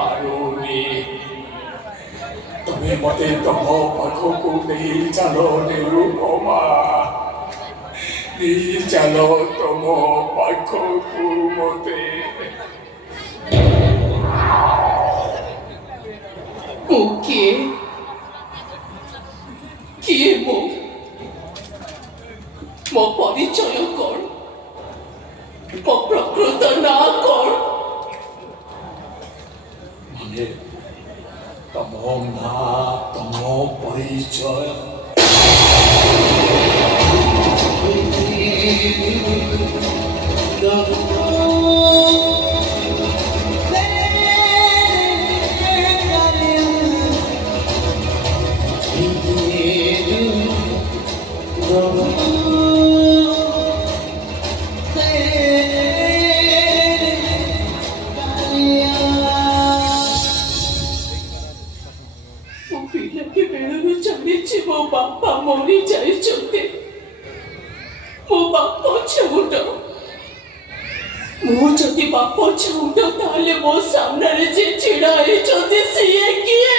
পারোনি। তুমি মতে তম পাখକୁ ନେଇ ଚାଲ ନିରୁପମା, ନେଇ ଚାଲ ତମ ପାଖକୁ ମତେ। ମୁଁ କିଏ? କିଏ ମୁଁ? ମୋ ପରିଚୟ କଣ? ମୋ ପ୍ରକୃତ ନାଁ କଣ? ମାନେ ତମ ନାଁ ତମ ପରିଚୟ ମୁଁ ପିଲାଟି ବେଳରୁ ଜାଣିଛି ମୋ ବାପା ମରି ଯାଇଛନ୍ତି। ମୋ ବାପ ଛାଉଣ୍ଡ। ମୁଁ ଯଦି ବାପ ଛାଉଣ୍ଡ ତାହେଲେ ମୋ ସାମ୍ନାରେ ଯିଏ ଛିଡ଼ା ହେଇଛନ୍ତି ସିଏ କିଏ?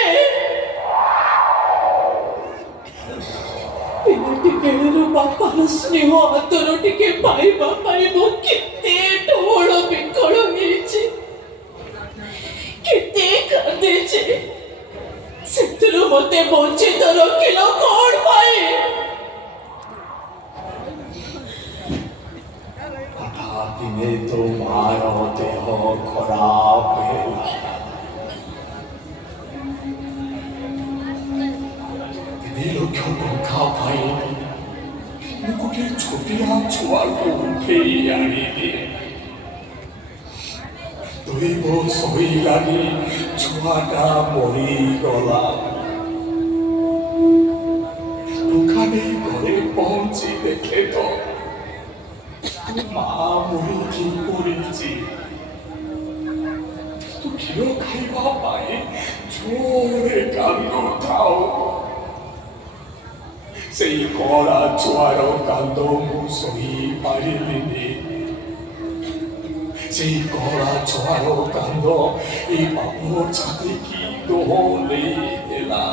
ପିଲାଟି ବେଳରୁ ବାପାର ସ୍ନେହ ଆଦର ଟିକେ ପାଇବା ପାଇଁ ମୁଁ କେତେ ଢୋଳ ବିକଳ ହେଇଛି, କେତେ କାନ୍ଦିଛି। ସେଥିରୁ ମତେ ବଞ୍ଚିତ ରଖିଲ କଣ ପାଇଁ? ହଠାତ୍ ଦିନେ ତୁମାର ଦେହ ଖରାପ ହେଲା। 3 ଲକ୍ଷ ଟଙ୍କା ପାଇଁ ମୁଁ ଗୋଟେ ଛୋଟିଆ ଛୁଆକୁ ଉଠେଇ ଆଣିଲି। 2 ବର୍ଷ ହୋଇଗଲାଣି ଛୁଆଟା ମରିଗଲା। ଟଙ୍କା ନେଇ ଘରେ ପହଞ୍ଚି ଦେଖେ ତ ମା ମରିକି ପଡ଼ିଛି। ତୁ କ୍ଷୀର ଖାଇବା ପାଇଁ ଜୋରେ କାନ୍ଦୁଥାଉ। ସେଇ କଳା ଛୁଆର କାନ୍ଦ ମୁଁ ସହିପାରିଲିନି। ସେଇ କଳା ଛୁଆର କାନ୍ଦ ଏଇ ବାପ ଛାତିକି ଦୋହଲେଇ ଦେଲା।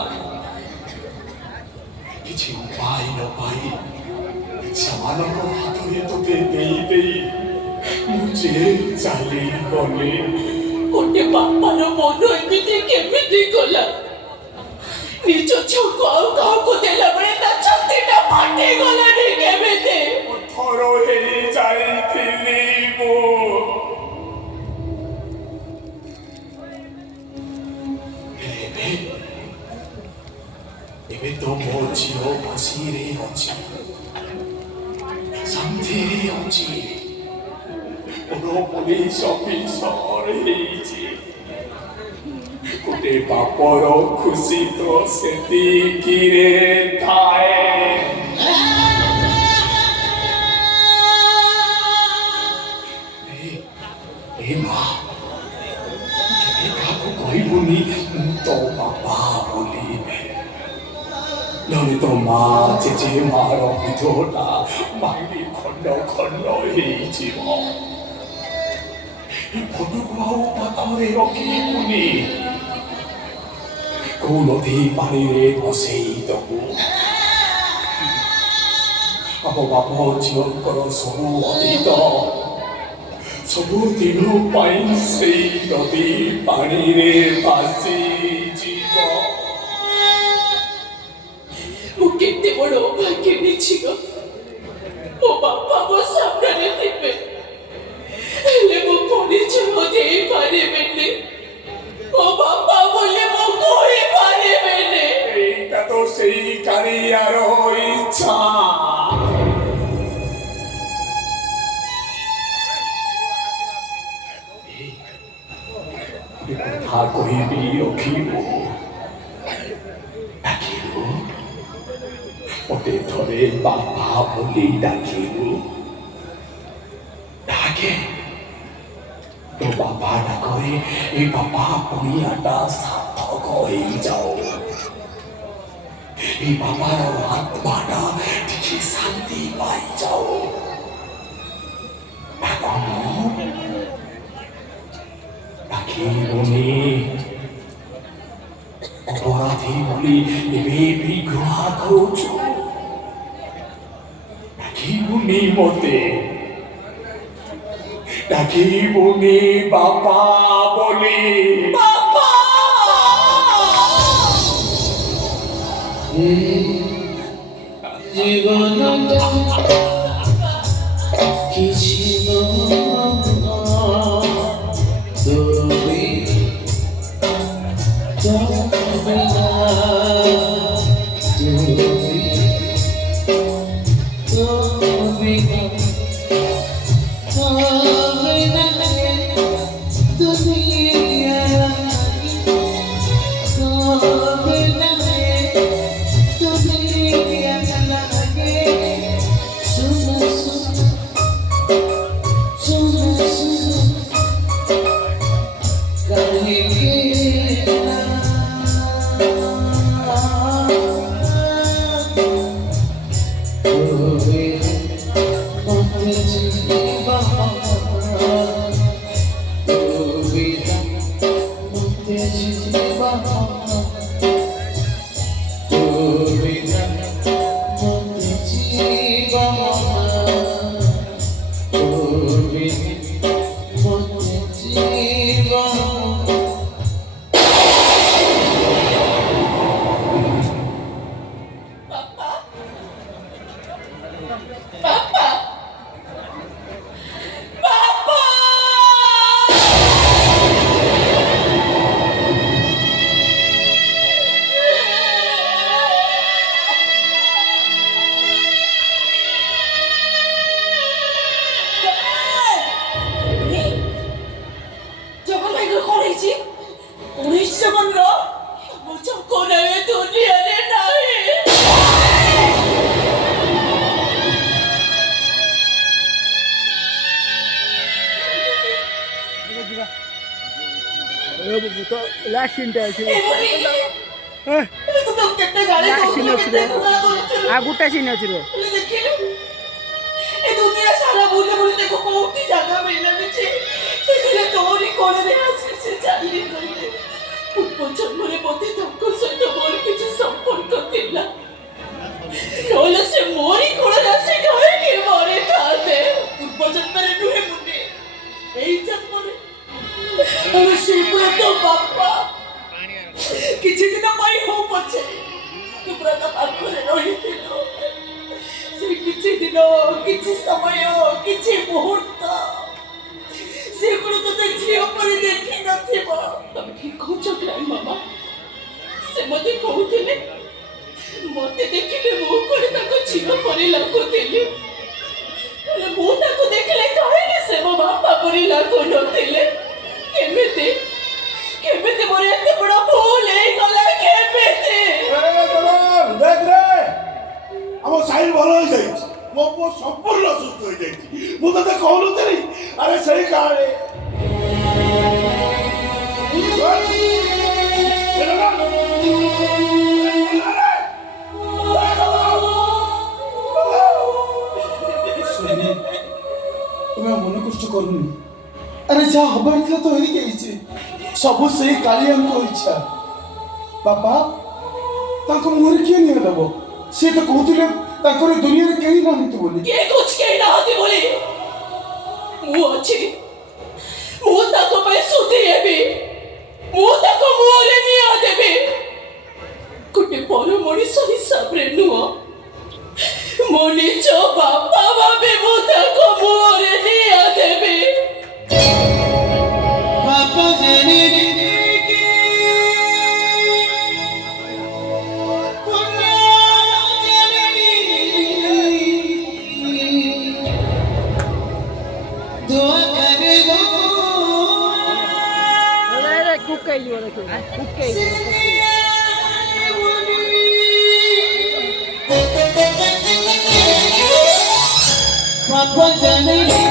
କିଛି ଉପାୟ ନ ପାଇ ସେମାନଙ୍କ ହାତରେ ତୋତେ ଦେଇ ଦେଇ ମୁଁ ଯେ ଚାଲିଗଲି। ଗୋଟେ ବାପାର ମନ ଏମିତି କେମିତି ଗଲା? ନିଜ ଛୁଆକୁ ଆଉ କାହାକୁ ଦେଲା ବେଳେ ତା ଛାତିଟା ଫାଟିଗଲାନି କେମିତି? ପଥର ହେଇ ଯାଇଥିଲି ମୁଁ। ଏବେ ତ ମୋ ଝିଅ ଖୁସିରେ ଅଛି, ଶାନ୍ତିରେ ଅଛି। ମୋର ପୋଲିସ ଅଫିସର ହେଇଛି। ଗୋଟେ ବାପର ଖୁସି ତ ସେତିକିରେ ଥାଏ। ଏ ମା, କେବେ କାହାକୁ କହିବୁନି ମୁଁ ତୋ ବାପା ବୋଲି। ନହେଲେ ତୋ ମା ଜେଜେ ମାର ହୃଦୟଟା ଭାଙ୍ଗି ଖଣ୍ଡ ଖଣ୍ଡ ହେଇଯିବ। ଏ ଫଟୋକୁ ଆଉ ପାଖରେ ରଖିବୁନି। କୋଉ ନଦୀ ପାଣିରେ ଭସେଇ ଦବୁ। ଆମ ବାପ ଝିଅଙ୍କର ସବୁ ଅତୀତ ସବୁଦିନ ପାଇଁ ସେଇ ନଦୀ ପାଣିରେ ଭାସିଯିବ। ମୁଁ କେତେ ବଡ଼ ଅଭାଗିନୀ ଝିଅ। ମୋ ବାପା ମୋ ସାମ୍ନାରେ ଥିବେ, ହେଲେ ମୁଁ ପରିଚୟ ଦେଇପାରିବିନି। ମୋ ବାପା ବୋଲି ମୁଁ କହିପାରିବିନି। ଏଇଟା ତ ସେଇ କାଳିଆର ଇଚ୍ଛା। କଥା କହିବି ରଖିବୁ। ଡାକିବୁ ମତେ ଥରେ ବାପା ବୋଲି ଡାକିବୁ। ଡାକେ ତୋ ବାପା ଡାକରେ ଏ ବାପା ପୁଣିଆଟା ସାର୍ଥକ ହେଇଯାଉ। এই বাবার আত্মাটা দেখে শান্তি পাই যাও। এখনো ডাকিবনি অপরাধী বলি এবে বিগ্রহ করছ ডাকিবনি মতে ডাকিবনি বাপা বলি বাবা জীবন কি ছিল তুমি তুমি না তুমি लास्ट सीनটা আছে ଆଗୁଟା ସିନ୍ ଅଛି रो ଏ ଦୁନିଆ ସାରା ବୁଲି ବୁଲି ଦେଖ କୋଉଠି ଜାଗା ମିଳିଲାନି ଯେ ସେଥିରେ ତୋରି କୋଳରେ ଆସି ସେ ଚାଲି ଗଲେ ପୂର୍ବ ଜନ୍ମରେ ବୋଧେ ତାଙ୍କ ସହିତ ମୋର କିଛି ସମ୍ପର୍କ ଥିଲା ନହେଲେ ସେ ମୋରି କୋଳରେ ଆସି କାହିଁକି ମରିଥାନ୍ତେ ପୂର୍ବ ଜନ୍ମରେ ନୁହେଁ ମୁନି ଏଇ ଜନ୍ମରେ ଆଉ ସେ ବ୍ରତ ବାପା କିଛି ଦିନ ପାଇଁ ହଉ ପଛେ ତୁ ବ୍ରତ ପାଖରେ ରହିଥିଲୁ ସେ କିଛି ଦିନ କିଛି ସମୟ କିଛି ମୁହୂର୍ତ୍ତ ସେଗୁলো ତୋତେ ଝିଅ ପରି ଦେଖିନଥିବ ତମେ ଠିକ କହୁଛ ଗ୍ରାମ ମାମା ସେ ମୋତେ କହୁଥିଲେ ମୋତେ ଦେଖିଲେ ମୁଁ କଣ ତାଙ୍କ ଝିଅ ପରି ଲାଗୁଥିଲି ହେଲେ ମୁଁ ତାକୁ ଦେଖିଲେ କାହିଁକି ସେ ମୋ ବାପା ପରି ଲାଗୁନଥିଲେ କେମିତି କେମିତି ମୋର ଏତେ ବଡ଼ ଭୁଲ ହେଇଗଲା କେମିତି देख रे ଆମ ସାଇନ୍ ଭଲ ହେଇଯାଇଛି ମୋ ପୁଅ ସମ୍ପୂର୍ଣ୍ଣ ସୁସ୍ଥ ହେଇଯାଇଛି ମୁଁ ତତେ କହୁନଥିଲି ଆରେ ସେଇ କାଳେ तुम्हें मन कष्ट करूनी अरे जा हबार था तो ही गई सब से कालियांको इच्छा बापा ताको मुहर किए नहीं दबो से तो कहतुले ताकर दुनिया रे केही नाहंती बोली के कुछ के नाहंती बोली मु अछि मु ताको पे सुधी हेबी मु ताको मोरे निया देबी कुटे पर मनीष हिसाब रे नुआ मो निज बापा भाबे मु ताको मोरे निया देबी बापा जाने कुक कैली वाला क्यों कुक कैली बापा जाने